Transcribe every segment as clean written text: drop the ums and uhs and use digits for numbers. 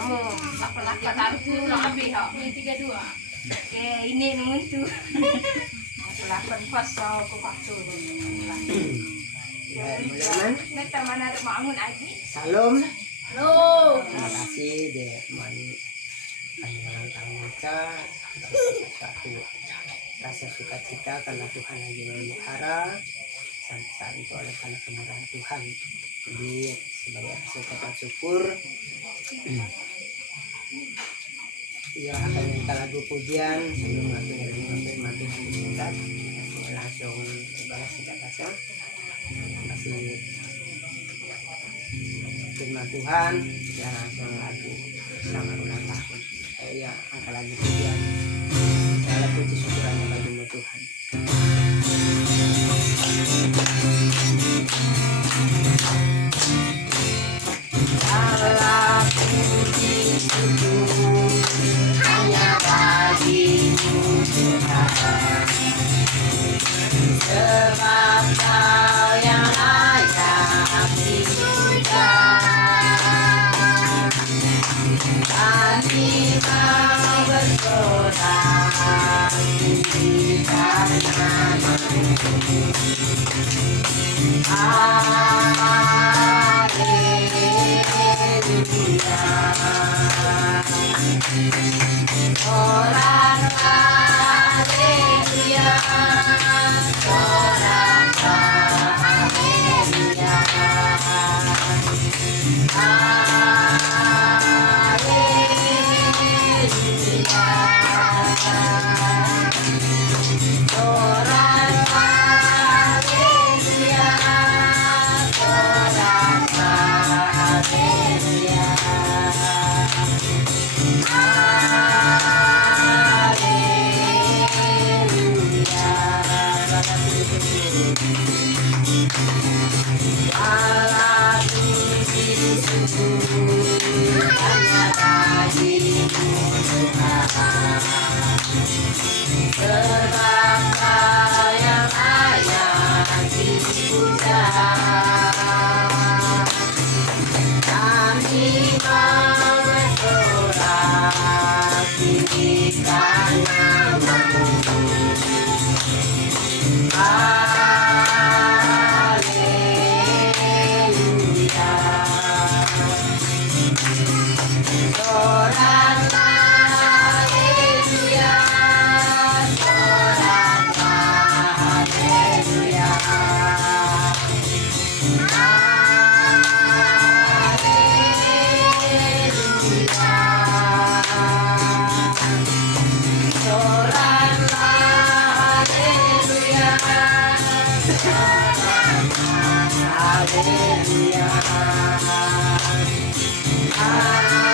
kamu 8 lebih kok. 32. Oke, ini nemen tuh. 8 pas aku paksu. Teman-teman, Neta mana bangun aja. salam. Halo. Terima kasih deh mani ulang tahun kita. Satu rasa sukacita karena Tuhan lagi memelihara. Saat itu oleh karena kemurahan Tuhan. Jadi sebagai ucapan syukur, ya akan minta lagu pujian sebelum firman Tuhan disingkat. Langsung balas singkat saja. Masih firman Tuhan ya langsung lagu selamat ulang tahun. Ya angkat lagu pujian. Segala puji syukurannya bagimu Tuhan. Segala puji syukur hanya bagimu Tuhan. Sebab Kau yang layak dipuja. Kami mau bersorak di dalam nama-Mu. Haleluya. Orang haleluya. Orang haleluya. Haleluya. Orang haleluya. Orang haleluya. Allah puji syukur hanya bagimu Tuhan. Sebab Kau yang layak dipuja. Kami mau bersorak tinggikan nama-Mu. Haleluya. Orang haleluya. Orang haleluya. Haleluya. Orang haleluya. Haleluya.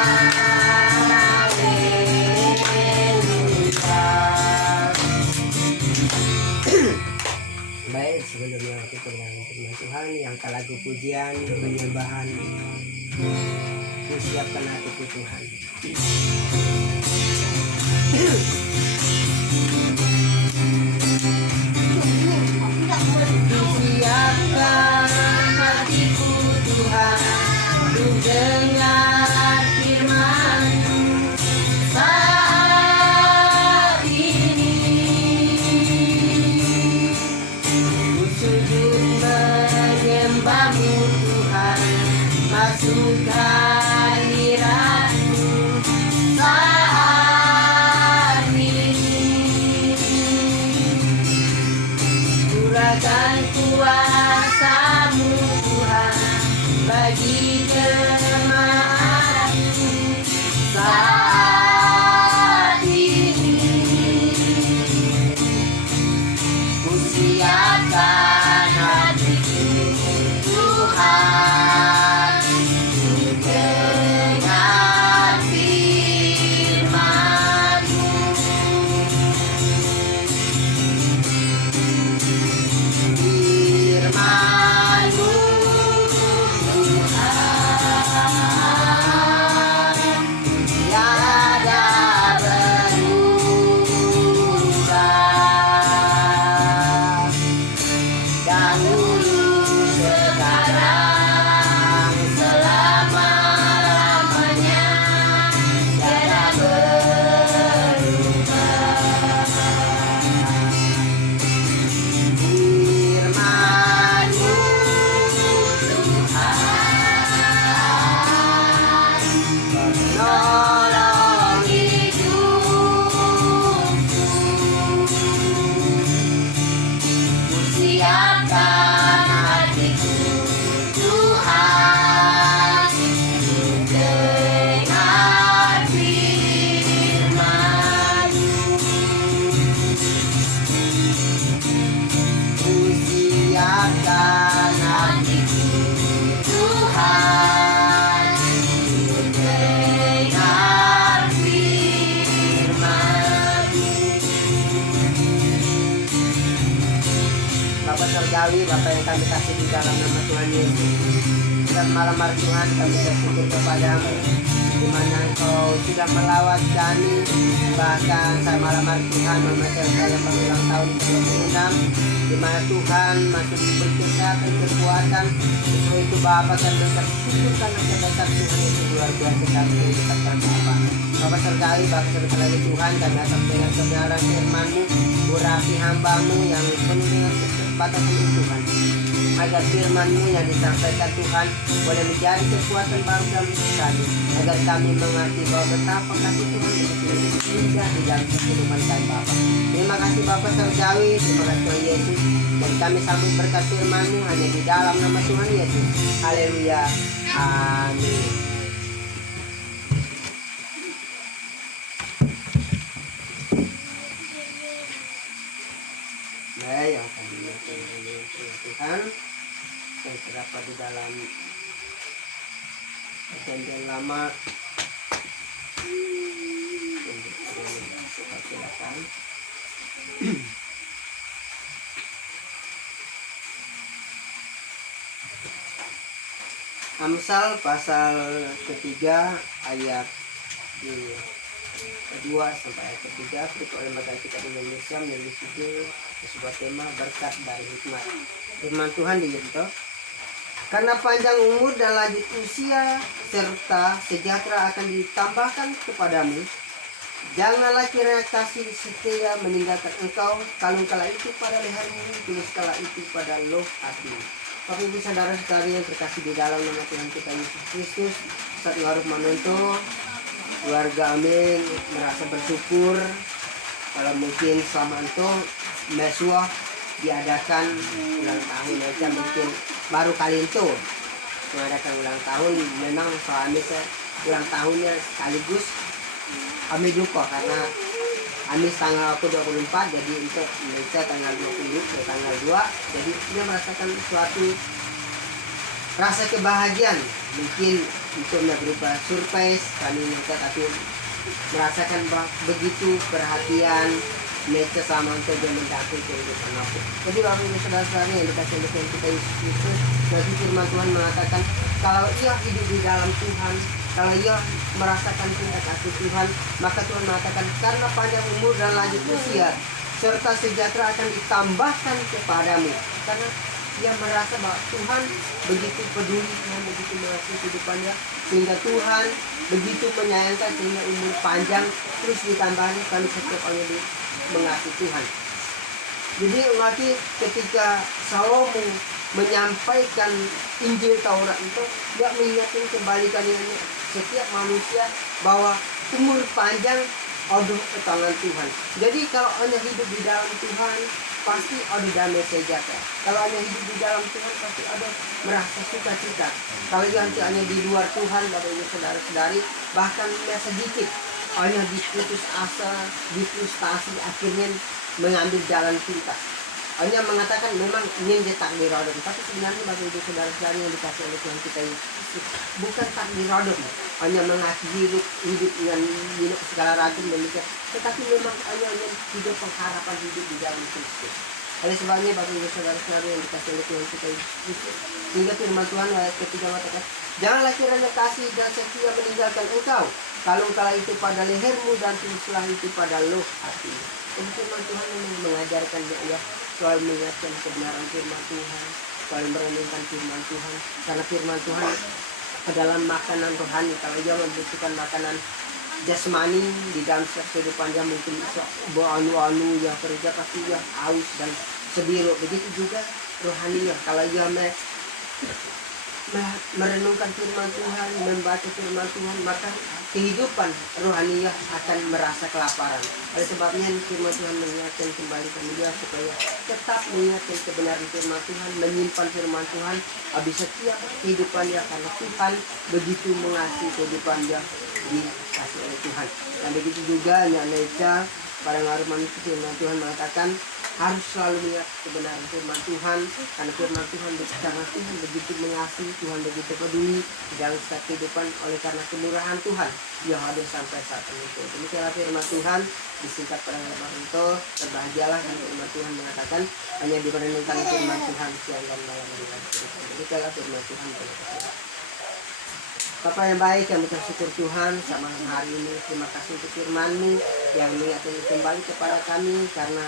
Baik, sebelumnya kita dengan firman Tuhan yang lagu pujian penyembahan siapkan hatiku Tuhan. Siapkan hatiku Tuhan untuk dengar firman-Mu saat ini. Ku sujud menyembah-Mu Tuhan, masuk hadirat-Mu saat ini. surgawi Bapa yang kami kasih di dalam nama Tuhan Yesus. Dan malam hari Tuhan kami bersyukur kepadamu, di mana Engkau sudah melawat kami, bahkan saya malam hari Tuhan memegang saya berulang tahun ke-26, di mana Tuhan masih diberi kesehatan, kekuatan. Sesuai itu Bapa kami bersyukur karena kebaikan Tuhan itu luar biasa kami kehidupan Bapa. Bapa surgawi, Bapa sekali lagi Tuhan, kami akan mendengar kebenaran firman-Mu, urapi hamba-Mu yang penuh dengan kesempatan Tuhan, agar firman-Mu yang disampaikan Tuhan boleh menjadi kekuatan baru dalam hidup kami, agar kami mengerti bahwa betapa kasih Tuhan begitu indah di dalam kehidupan kami Bapa. Terima kasih Bapa surgawi, terima kasih Tuhan Yesus, dan kami sambut berkat firman-Mu hanya di dalam nama Tuhan Yesus. Haleluya, amin. Yang kami Tuhan yang terdapat di dalam perjanjian lama, silakan. Amsal pasal ketiga ayat kedua sampai ayat ketiga, berikut oleh Bacaan Kitab Indonesia menjadi judul sebuah tema berkat dari hikmat. Firman Tuhan diyentuh, karena panjang umur dan lanjut usia serta sejahtera akan ditambahkan kepadamu, janganlah kiranya kasih setia meninggalkan engkau, kalung kala itu pada lehermu, tulus kala itu pada loh hatimu. Bapak Ibu saudara-saudari yang terkasih di dalam nama Tuhan kita Yesus Kristus, saat harus menuntut keluarga Amin merasa bersyukur kalau mungkin selama itu Mesua diadakan ulang tahun aja, mungkin baru kali itu mengadakan ulang tahun. Memang suami saya ulang tahunnya sekaligus kami duka karena Amis tanggal 24, jadi untuk Indonesia tanggal 20 ke tanggal 2, jadi dia merasakan suatu rasa kebahagiaan. Mungkin untuknya berupa surprise kami minta, tapi merasakan begitu perhatian Nece sama untuk dia mendapat kehidupan aku. Jadi Bapak Ibu saudara-saudari yang dikasih oleh Tuhan kita Yesus Kristus, dari firman Tuhan mengatakan kalau ia hidup di dalam Tuhan, kalau ia merasakan cinta kasih Tuhan, maka Tuhan mengatakan karena panjang umur dan lanjut usia serta sejahtera akan ditambahkan kepadamu. Karena dia merasa bahwa Tuhan begitu peduli, Tuhan begitu mengasihi kehidupannya, sehingga Tuhan begitu menyayangkan sehingga umur panjang terus ditambahkan kami setiap orang mengasihi Tuhan. Jadi lagi ketika Salomo menyampaikan Injil Taurat itu, dia mengingatkan kembalikannya setiap manusia bahwa umur panjang ada di tangan Tuhan. Jadi kalau hanya hidup di dalam Tuhan pasti ada damai sejahtera. Kalau hanya hidup di dalam Tuhan pasti ada merasa sukacita. Kalau hanya di luar Tuhan, Bapak Ibu saudara-saudari, bahkan sedikit hanya diputus asa, difrustasi, akhirnya mengambil jalan pintas. Hanya mengatakan memang ingin dia takdir rodok, tapi sebenarnya Bapak Ibu saudara-saudari yang dikasih oleh Tuhan kita Yesus bukan takdir rodok, hanya mengasih hidup dengan minum segala racun demikian, tetapi memang hanya hidup pengharapan hidup di dalam Kristus. Oleh sebabnya Bapak Ibu saudara-saudari yang dikasih oleh Tuhan kita Yesus, sehingga firman Tuhan ayat ketiga mengatakan, janganlah kiranya kasih dan setia meninggalkan engkau, kalung kala itu pada lehermu dan tulislah itu pada loh hatimu. Jadi firman Tuhan mengajarkan dia selalu mengingatkan kebenaran firman Tuhan, selalu merenungkan firman Tuhan, karena firman Tuhan adalah makanan rohani. Kalau dia membutuhkan makanan jasmani di dalam kehidupan dia, mungkin anu yang kerja pasti dia haus dan sebiru. Begitu juga rohani ya, kalau dia merenungkan firman Tuhan, membaca firman Tuhan, maka kehidupan rohani akan merasa kelaparan. Oleh sebabnya firman Tuhan mengingatkan kembali dia supaya tetap mengingatkan kebenaran firman Tuhan, menyimpan firman Tuhan habis setiap kehidupan dia, karena Tuhan begitu mengasihi kehidupan dia dikasih oleh Tuhan. Dan begitu juga Nyaneca pada ngaruh manusia, firman Tuhan mengatakan harus selalu mengingat kebenaran firman Tuhan, karena firman Tuhan karena Tuhan begitu mengasihi, Tuhan begitu peduli di dalam setiap kehidupan. Oleh karena kemurahan Tuhan dia hadir sampai saat ini. Demikianlah firman Tuhan disingkat pada Korinto. Berbahagialah karena firman Tuhan mengatakan hanya dimerenungkan firman Tuhan siang dan malam. Demikianlah firman Tuhan. Bapa yang baik, yang bersyukur Tuhan sama hari ini. Terima kasih untuk firman-Mu yang mengingatkan kembali kepada kami, karena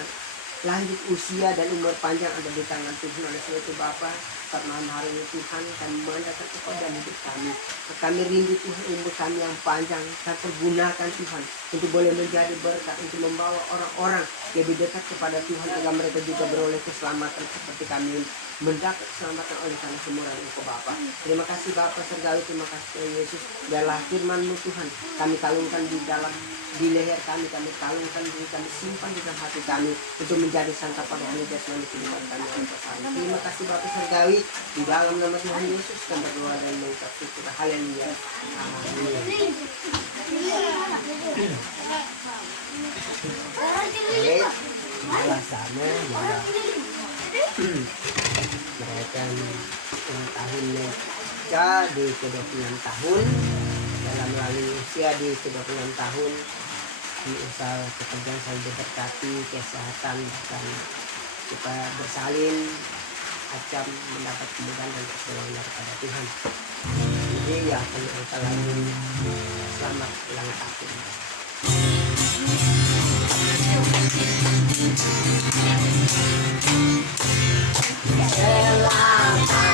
lanjut usia dan umur panjang ada di tangan Tuhan. Oleh sebab itu Bapa, pada malam hari ini Tuhan kami mengandalkan kepada hidup kami. Kami rindu Tuhan umur kami yang panjang, kami pergunakan Tuhan untuk boleh menjadi berkat, untuk membawa orang-orang lebih dekat kepada Tuhan, agar mereka juga beroleh keselamatan seperti kami mendapat keselamatan oleh karena kemurahan Engkau Bapa. Terima kasih Bapa Surgawi, terima kasih Tuhan Yesus. Biarlah firman-Mu Tuhan kami kalungkan di leher kami kalungkan kami simpan di dalam hati kami untuk menjadi santapan rohani jasmani kehidupan kami yang bersama. Terima kasih Bapa Surgawi, di dalam nama Tuhan Yesus kami berdoa dan mengucap syukur. Haleluya. Amin. Baik, sama mereka ulang tahunnya di ke-26 tahun, dalam melalui usia di ke-26 tahun di usaha pekerjaan selalu diberkati, kesehatan, dan kita bersalin acam mendapat kemudahan dan pertolongan daripada Tuhan. Jadi ya kita lagi selamat ulang tahun. Selamat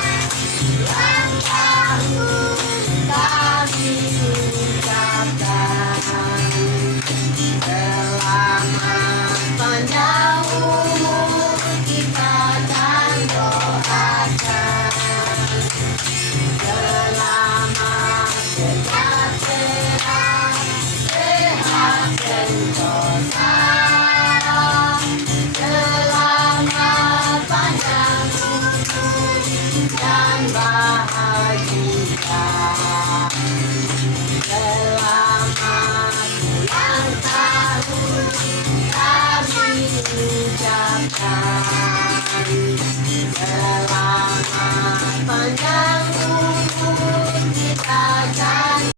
panjang